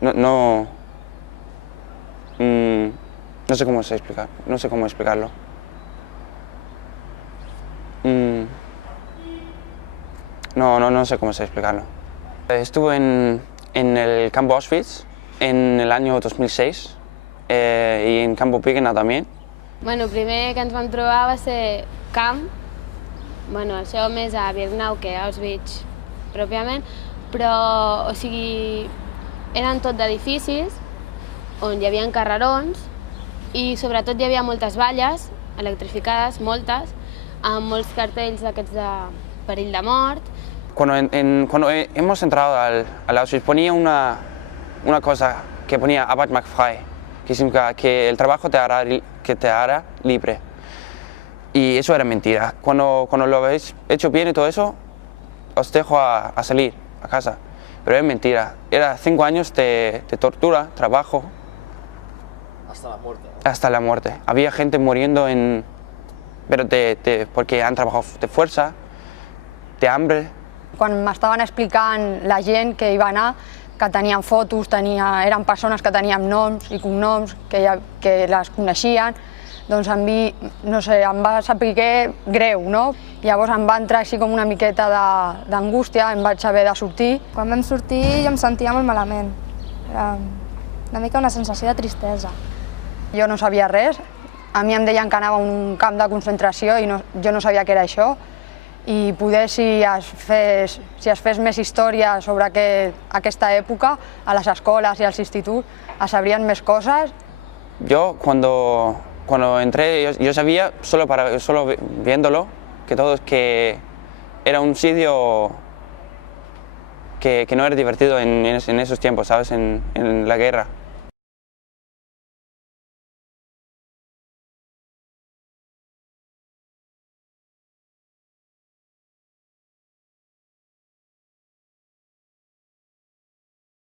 no, no, no sé cómo no sé cómo explicarlo. No sé cómo explicarlo. Estuve en el campo Auschwitz en el año 2006 y en campo Birkenau també. Bueno, el primer que ens vam trobar va ser camp, bueno, això més a Birkenau que a Auschwitz pròpiament, però, o sigui, eren tot d'edificis on hi havia carrerons i sobretot hi havia moltes valles electrificades, moltes, amb molts cartells d'aquests de perill de mort. Cuando hemos entrado al Auschwitz ponía una cosa que ponía Arbeit macht frei, que significa que el trabajo te hará libre. Y eso era mentira. Cuando lo habéis hecho bien y todo eso, os dejo a salir a casa. Pero es mentira. Era 5 años de tortura, trabajo. Hasta la muerte. Hasta la muerte. Había gente muriendo pero porque han trabajado de fuerza, de hambre. Quan m'estaven explicant la gent que hi va anar, que tenien fotos, eren persones que tenien noms i cognoms, que les coneixien, doncs no sé, em va saber greu, no? Llavors em va entrar així com una miqueta d'angústia, em vaig haver de sortir. Quan vam sortir jo em sentia molt malament, era una mica una sensació de tristesa. Jo no sabia res, a mi em deien que anava a un camp de concentració i jo no sabia què era això, i poder si es fes més història sobre aquesta època a les escoles i als instituts es sabrien més coses. Yo cuando entré yo sabía solo viéndolo que era un sitio que no era divertido en esos tiempos, ¿sabes? En la guerra.